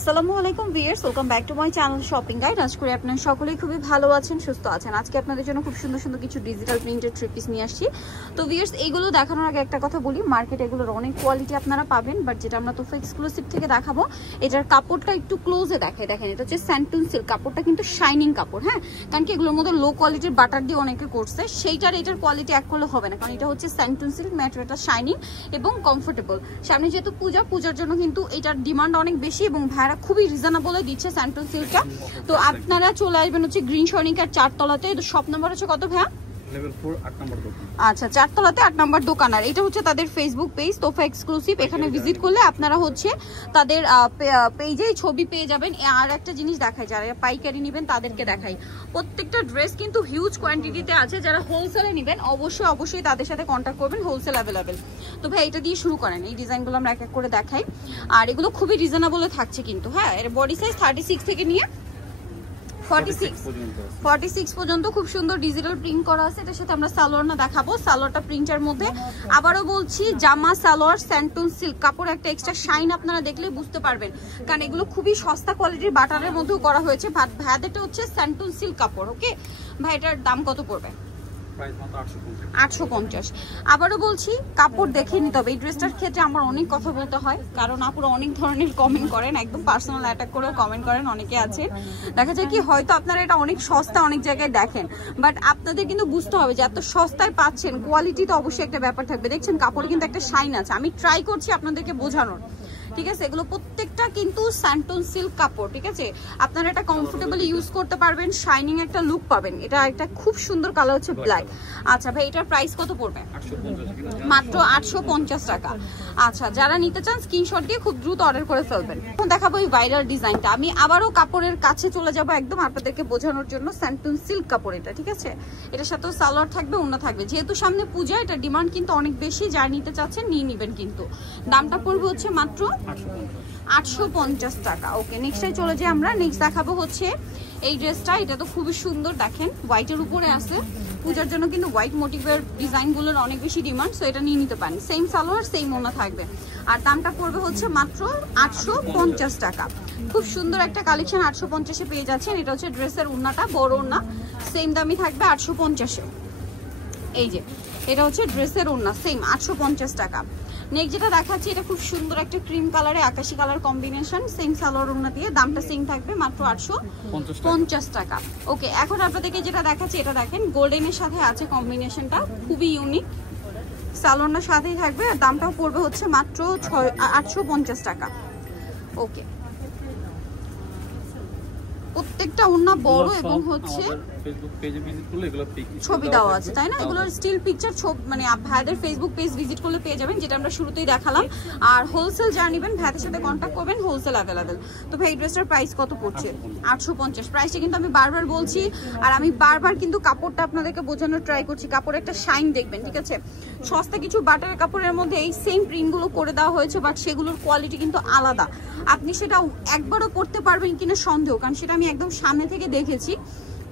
আসসালামু আলাইকুম viewers, welcome back to my channel shopping guide. আশা করি আপনারা সকলেই খুবই ভালো আছেন, সুস্থ আছেন। আজকে আপনাদের জন্য খুব সুন্দর সুন্দর কিছু ডিজিটাল প্রিন্টেড থ্রি পিস নিয়ে আসছি। তো ভিউয়ার্স, এইগুলো দেখানোর আগে একটা কথা বলি, মার্কেটে এগুলোর অনেক কোয়ালিটি আপনারা পাবেন, বাট যেটা আমরা তোফা এক্সক্লুসিভ থেকে দেখাবো, এটার কাপড়টা একটু ক্লোজে দেখাই। দেখেন, এটা হচ্ছে স্যান্টুন সিল্ক, কাপড়টা কিন্তু শাইনিং কাপড়। হ্যাঁ, কারণ কি এগুলোর মধ্যে লো কোয়ালিটির বাটার দিয়ে অনেকে করছে, সেইটার এটার কোয়ালিটি এক করলে হবে না, কারণ এটা হচ্ছে স্যান্টুন সিল্ক, ম্যাটেরিয়ালটা শাইনিং এবং কমফোর্টেবল। সামনে যেহেতু পূজার জন্য কিন্তু এটার ডিমান্ড অনেক বেশি এবং ভাইরা খুবই রিজনেবল বলে দিচ্ছে স্যান্টুন সিল্কটা। তো আপনারা চলে আসবেন হচ্ছে গ্রিন সনিকার 4 তলাতে। শপ নাম্বার হচ্ছে কত ভাইয়া? লেভেল 4 8 নম্বর দোকান। আচ্ছা, 4 তলাতে 8 নম্বর দোকান। আর এটা হচ্ছে তাদের ফেসবুক পেজ তোফা এক্সক্লুসিভ। এখানে ভিজিট করলে আপনারা হচ্ছে তাদের পেজে ছবি পেয়ে যাবেন। আর একটা জিনিস দেখাই, যারা পাইকারি নেবেন তাদেরকে দেখাই, প্রত্যেকটা ড্রেস কিন্তু হিউজ কোয়ান্টিটিতে আছে। যারা হোলসেলে নেবেন অবশ্যই তাদের সাথে কন্ট্যাক্ট করবেন, হোলসেল অ্যাভেলেবেল। তো ভাই এটা দিয়ে শুরু করেন, এই ডিজাইনগুলো আমরা এক এক করে দেখাই। আর এগুলো খুবই রিজনেবলে থাকছে কিন্তু। হ্যাঁ, এর বডি সাইজ 36 থেকে নিয়ে 46 পর্যন্ত খুব সুন্দর ডিজিটাল প্রিন্ট করা আছে। এটার সাথে আমরা সালোয়ারটা দেখাবো। সালোয়ারটা প্রিন্টের মধ্যে, আবারও বলছি, জামা সালোয়ার স্যান্টুন সিল্ক কাপড়, একটা এক্সট্রা শাইন আপনারা দেখলে বুঝতে পারবেন, কারণ এগুলো খুবই সস্তা কোয়ালিটির বাটারের মধ্যেও করা হয়েছে। ভাইয়াদেরটা হচ্ছে স্যান্টুন সিল্ক কাপড়। ওকে ভাই, এটার দাম কত পড়বে? 850। আবারও বলছি, কাপড় দেখে নিতে হবে। এই ড্রেসটার ক্ষেত্রে আমার অনেক কথা বলতে হয়, কারণ আপুরা অনেক ধরনের কমেন্ট করেন, একদম পার্সোনাল অ্যাটাক করেও কমেন্ট করেন অনেকে আছে। দেখা যায় কি, হয়তো আপনারা এটা অনেক সস্তা অনেক জায়গায় দেখেন, বাট আপনাদের কিন্তু বুঝতে হবে যে এত সস্তায় পাচ্ছেন, কোয়ালিটি তো অবশ্যই একটা ব্যাপার থাকবে। দেখছেন কাপড়ে কিন্তু একটা শাইন আছে। আমি ট্রাই করছি আপনাদেরকে বোঝানোর, ঠিক আছে? এগুলো প্রত্যেকটা কিন্তু স্যান্টুন সিল্ক কাপড়, ঠিক আছে? আপনারা এটা কমফোর্টেবলি ইউজ করতে পারবেন, শাইনিং একটা লুক পাবেন। এটা একটা খুব সুন্দর কালার হচ্ছে ব্ল্যাক। আচ্ছা ভাই, এটার প্রাইস কত পড়বে? মাত্র 850 টাকা। আচ্ছা, যারা নিতে চান স্ক্রিনশট দিয়ে খুব দ্রুত অর্ডার করে ফেলবেন। এখন দেখাবো এই ভাইরাল ডিজাইনটা। আমি আবারও কাপড়ের কাছে চলে যাব একদম আপনাদেরকে বোঝানোর জন্য। স্যান্টুন সিল্ক কাপড় এটা, ঠিক আছে? এটার সাথেও সালোয়ার থাকবে, ওড়না থাকবে। যেহেতু সামনে পূজা, এটা ডিমান্ড কিন্তু অনেক বেশি। যারা নিতে চাচ্ছেন নিয়ে নেবেন, কিন্তু দামটা পড়বে হচ্ছে মাত্র 850 টাকা। ওকে, নেক্সটে চলে যাই আমরা। নেক্সট দেখাবো হচ্ছে এই ড্রেসটা। এটা তো খুবই সুন্দর, দেখেন হোয়াইটের উপরে আছে। পূজার জন্য কিন্তু হোয়াইট মোটিভের ডিজাইনগুলোর অনেক বেশি ডিমান্ড, সো এটা নিয়ে নিতে পারেন। সেম সালোয়ার সেম ওড়না থাকবে, আর দামটা পড়বে হচ্ছে মাত্র 850 টাকা। খুব সুন্দর একটা কালেকশন 850-এ পেয়ে যাচ্ছেন। এটা হচ্ছে ড্রেসের ওড়নাটা, বড় ওড়না, সেম দামই থাকবে 850-এ। এই যে এটা হচ্ছে ড্রেসের ওড়না, সেম 850 টাকা। নেক্সট যেটা দেখাচ্ছি, এটা খুব সুন্দর একটা ক্রিম কালারে আকাশি কালার কম্বিনেশন, সেম সালোয়ার ওড়না দিয়ে, দামটা সেম থাকবে মাত্র 850 টাকা। ওকে, এখন আপনাদেরকে যেটা দেখাচ্ছি, এটা দেখেন গোল্ডেনের সাথে আছে কম্বিনেশনটা, খুবই ইউনিক। সালোয়ারটার সাথেই থাকবে, আর দামটাও পড়বে হচ্ছে মাত্র 850 টাকা। ওকে, প্রত্যেকটা ওড়না বড় এবং হচ্ছে ফেসবুক পেজে ভিজিট করলে এগুলো ছবি দেওয়া আছে, তাই না? এগুলোর স্টিল পিকচার মানে ভাইদের ফেসবুক পেজ ভিজিট করলে পেয়ে যাবেন, যেটা আমরা শুরুতেই দেখালাম। আর হোলসেল যারা নেবেন ভাইদের সাথে কন্ট্যাক্ট করবেন, হোলসেল অ্যাভেলেবেল। তো ভাই এই ড্রেসটার প্রাইস কত পড়ছে? 850। প্রাইসটা কিন্তু আমি বারবার বলছি, আর আমি বারবার কিন্তু কাপড়টা আপনাদেরকে বোঝানোর ট্রাই করছি। কাপড়ের একটা শাইন দেখবেন, ঠিক আছে? সস্তা কিছু বাটারের কাপড়ের মধ্যে এই সেম প্রিন্টগুলো করে দেওয়া হয়েছে, বাট সেগুলোর কোয়ালিটি কিন্তু আলাদা। আপনি সেটা একবারও পরতে পারবেন কিনা সন্দেহ, কারণ সেটা আমি একদম সামনে থেকে দেখেছি,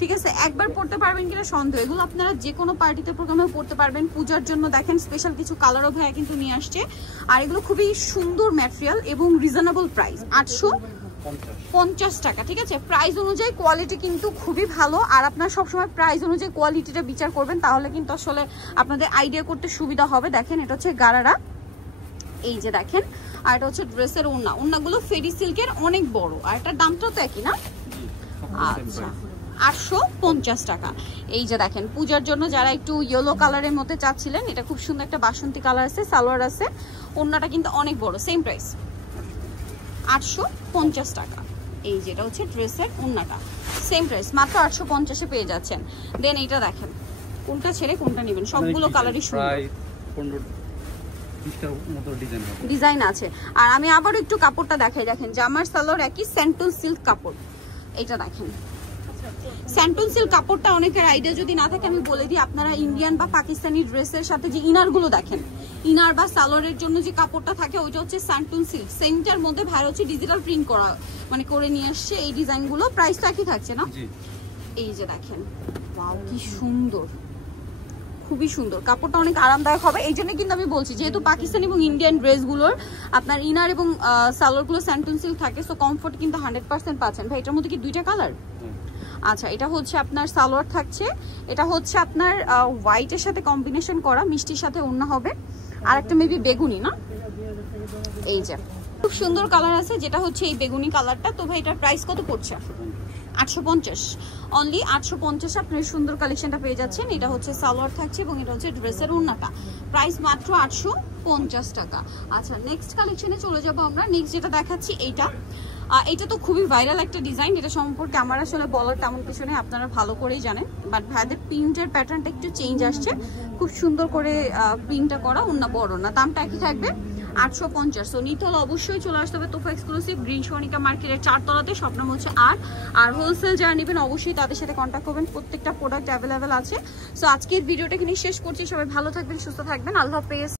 ঠিক আছে? একবার পড়তে পারবেন কিনা সন্দেহ। এগুলো আপনারা যে কোনো পার্টিতে প্রোগ্রামে পড়তে পারবেন। পূজার জন্য দেখেন স্পেশাল কিছু কালারও ভাইয়া কিন্তু নিয়ে আসছে। আর এগুলো খুবই সুন্দর ম্যাটেরিয়াল এবং রিজনেবল প্রাইস, 850 টাকা, ঠিক আছে? প্রাইস অনুযায়ী কোয়ালিটি কিন্তু খুবই ভালো। আর আপনারা সবসময় প্রাইস অনুযায়ী কোয়ালিটিটা বিচার করবেন, তাহলে কিন্তু আসলে আপনাদের আইডিয়া করতে সুবিধা হবে। দেখেন, এটা হচ্ছে গারারা, এই যে দেখেন। আর এটা হচ্ছে ড্রেসের ওড়না, ওড়নাগুলো ফেরি সিল্কের, অনেক বড়। আর এটার দামটাও তো একই না? আচ্ছা, 850 টাকা। এই যে দেখেন, পূজার জন্য যারা একটু ইয়েলো কালারের মধ্যে চাচ্ছিলেন, এটা খুব সুন্দর একটা বাসন্তী কালার আছে, সালোয়ার আছে, ওড়নাটা কিন্তু অনেক বড়। সেম প্রাইস 850 টাকা। এই যেটা হচ্ছে ড্রেসের ওড়নাটা, সেম প্রাইস মাত্র 850-এ পেয়ে যাচ্ছেন। দেন এইটা দেখেন, কোনটা ছেড়ে কোনটা নেবেন, সবগুলো কালারই সুন্দর, ডিজাইন আছে। আর আমি আবার একটু কাপড়টা দেখাই, দেখেন জামার সালোয়ার একই, স্যান্টুন সিল্ক কাপড়। এটা দেখেন স্যান্টুন সিল্ক কাপড়টা অনেকের আইডিয়া যদি না থাকে আমি বলে দিই, আপনারা ইন্ডিয়ান বা পাকিস্তানি ড্রেসের সাথে যে ইনারগুলো দেখেন, ইনার বা সালোয়ারের জন্য যে কাপড়টা থাকে ওইটা হচ্ছে স্যান্টুন সিল্ক। সেমটার মধ্যে ভাই হচ্ছে ডিজিটাল প্রিন্ট করা, মানে করে নিয়ে আসছে এই ডিজাইনগুলো। প্রাইসটা একই থাকছে না? এই যে দেখেন, ওয়াও কি সুন্দর, খুবই সুন্দর, কাপড়টা অনেক আরামদায়ক হবে। এই জন্য কিন্তু আমি বলছি, যেহেতু পাকিস্তানি এবং ইন্ডিয়ান ড্রেসগুলোর আপনার ইনার এবং সালোয়ারগুলো স্যান্টন সিল্ক থাকে, সো কমফোর্ট কিন্তু 100% পাচ্ছেন। ভাই এটার মধ্যে কি দুইটা কালার? আচ্ছা, এটা হচ্ছে আপনার সালোয়ার থাকছে, এটা হচ্ছে আপনার হোয়াইটের সাথে কম্বিনেশন করা, মিষ্টির সাথে ওড়না হবে, আর একটা মেবি বেগুনি না, এই যে খুব সুন্দর কালার আছে, যেটা হচ্ছে এই বেগুনি কালারটা। তো ভাই এটার প্রাইস কত পড়ছে? 850, অনলি 850 আপনার সুন্দর কালেকশনটা পেয়ে যাচ্ছেন। এটা হচ্ছে সালোয়ার থাকছে এবং এটা হচ্ছে ড্রেসের ওড়নাটা, প্রাইস মাত্র 850 টাকা। আচ্ছা, নেক্সট কালেকশনে চলে যাব আমরা। নেক্সট যেটা দেখাচ্ছি এইটা, এটা তো খুবই ভাইরাল একটা ডিজাইন, এটা সম্পর্কে আমার আসলে বলার তেমন কিছু নেই, আপনারা ভালো করেই জানেন। বাট ভাইদের প্রিন্টের প্যাটার্নটা একটু চেঞ্জ আসছে, খুব সুন্দর করে প্রিন্টটা করা, ওড়না বড় না, দামটা একই থাকবে 850। সো নিতে হলে অবশ্যই চলে আসতে হবে তোফা এক্সক্লুসিভ, গ্রিন সোনিকা মার্কেটের 4 তলাতে, শপ নাম হচ্ছে আর হোলসেল যারা নেবেন অবশ্যই তাদের সাথে কন্ট্যাক্ট করবেন, প্রত্যেকটা প্রোডাক্ট অ্যাভেলেবেল আছে। সো আজকের ভিডিওটা এখানে শেষ করছি, সবাই ভালো থাকবেন, সুস্থ থাকবেন, আল্লাহ হাফেজ।